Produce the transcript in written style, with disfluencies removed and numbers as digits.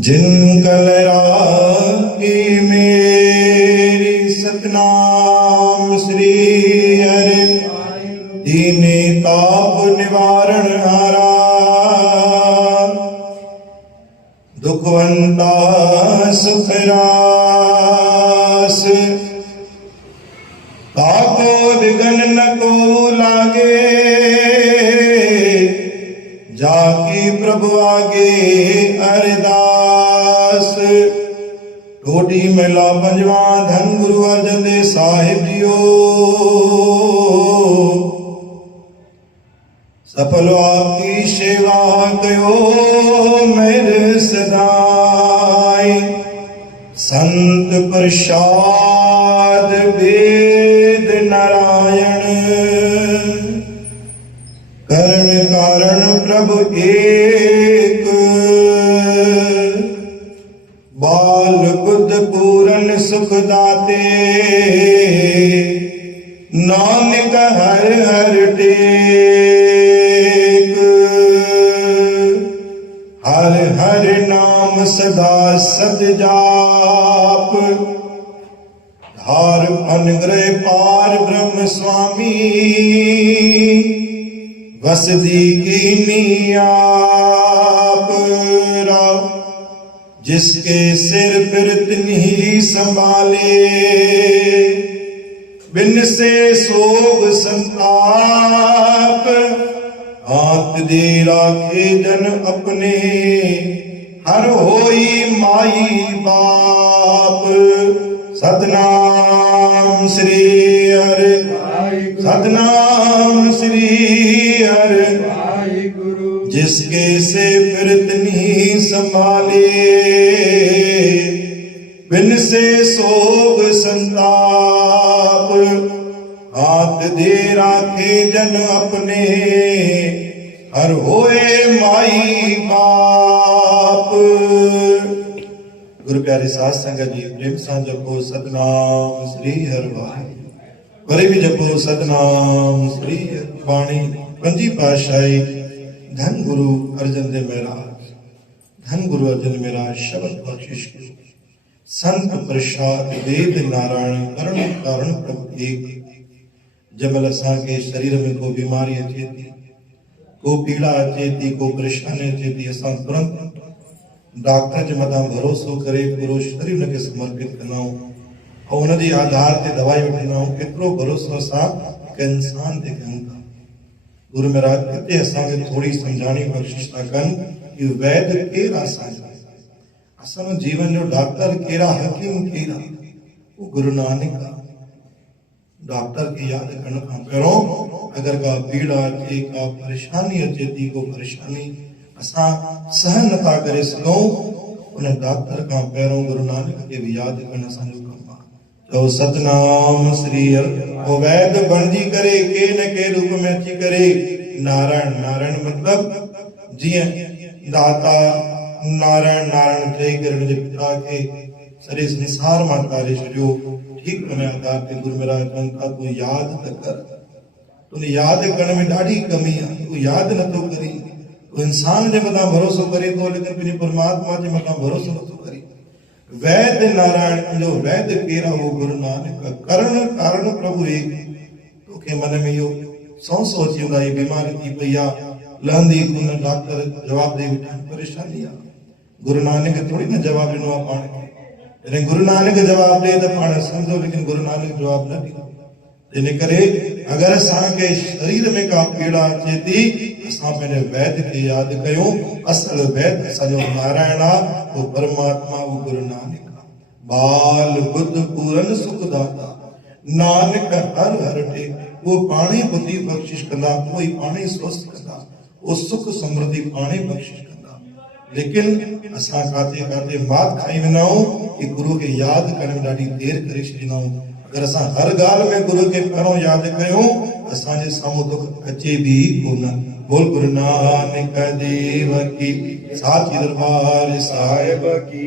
जिन कल राखी मेरी सतनाम श्री हरि दीने ताप निवारण हारा दुखवंता सुख रास ताको विघन न को लागे जाकी प्रभु आगे अरदास। टोटी मेला पंजवा धन गुरु अर्जन देव साहिब जियो सफल आपकी सेवा कयो मेरे सदाई। संत प्रसाद वेद नारायण करण कारण प्रभु एक बाल बुद्ध पूरन सुख दाते नानक हर हर टेक। हर हर नाम सदा सत जाप धार अनुग्रह पार ब्रह्म स्वामी वसदी कीनी आप राव जिसके सिर पर तिन्ही संभाले बिन से सोग संताप। हाथ दे राखे जन अपने हर होई माई बाप। सतनाम श्री हरि सतनाम श्री हरि जिसके से फिर तिन्ही संभाले बिन से सोग संताप। हाथ दे राखे जन अपने हर होए माई बाप। गुरु प्यारे साध संगत जी प्रेम सा जपो सतनाम श्री हरि वाहिगुरू। वरी भी जपो सतनाम श्री हरि। बाणी पंजी पातशाही धन गुरु अर्जन देव महाराज धन गुरु अर्जन महाराज शब्द बख्शिश संत प्रसाद वेद नारायण करण कारण प्रभु एक। जबल असां के शरीर में को बीमारी अचे थी को पीड़ा अचे थी को परेशानी अचे थी असां तुरंत डॉक्टर जे मथां भरोसो करे पूरो शरीर उनके समर्पित कंदा और उन जे आधार ते दवाई वठंदा आहियूं। एतिरो भरोसो असां हिकु इंसान ते कयूं था। गुरु महाराज हिते असांखे थोड़ी समझाणी बख़्शिश था कनि कि वैद्य केरु आहे असांजो जीवन जो डॉक्टर केरु आहे हकीम केरु आहे वो गुरु नानक आहे। डॉक्टर खे यादि करण खां पहिरियों अगर का पीड़ा अचे का परेशानी अचे थी को परेशानी असां सहन नथा करे सघूं उन डॉक्टर खां पहिरियों गुरु नानक खे बि यादि करणु असांजो कमु आहे। चओ सतनाम श्री हरि। वो वैद्य बणजी करे के न के रूप में अची करे नारायण। नारायण मतलब जीअं दाता नारायण नारायण चई करे हुनजे पिता खे सॼे संसार मां तारे छॾियो। ठीक उन आधार ते गुरु महाराज चवनि था तूं यादि त कर। तुंहिंजे यादि करण में ॾाढी कमी आहे। तूं यादि नथो करी तूं इंसान जे मथां भरोसो करे थो लेकिन पंहिंजे परमात्मा जे मथां भरोसो नथो करी। वैद्य नारायण जो वैद्य केरु आहे वो गुरु नानक। करण कारण प्रभु एक। तोखे मन में इहो संशय अची वेंदो आहे बीमारी थी पई आहे लहंदी कोन डॉक्टर जवाब ॾेई वेठा आहिनि परेशानी आहे। गुरु नानक थोड़ी न जवाब ॾिनो आहे पाण खे। जॾहिं गुरु नानक जवाब ॾे त पाण सम्झो लेकिन गुरु नानक जवाब न ॾींदो। इन करे अगर असांखे शरीर में का पीड़ा अचे थी असां पंहिंजे वैद्य खे यादि कयूं। असल वैद्य असांजो नारायण आहे वो परमात्मा वो गुरु नानक आहे। बाल बुद्ध पूरन सुख दाता नानक हर हर टे। वो पाणी बुद्धि बख्शिश कंदा वो पाणी स्वस्थ कंदा वो सुख समृद्धि पाणी बख्शिश कंदा। लेकिन असां काथे काथे मात खाई वेंदा आहियूं कि गुरु खे यादि करण में ॾाढी देर करे छॾींदा आहियूं। अगर असां हर ॻाल्हि में गुरु खे पहिरों यादि कयूं असांजे साम्हूं दुख अचे बि कोन। बोल गुरु नानक देव की साची दरबार साहिब की।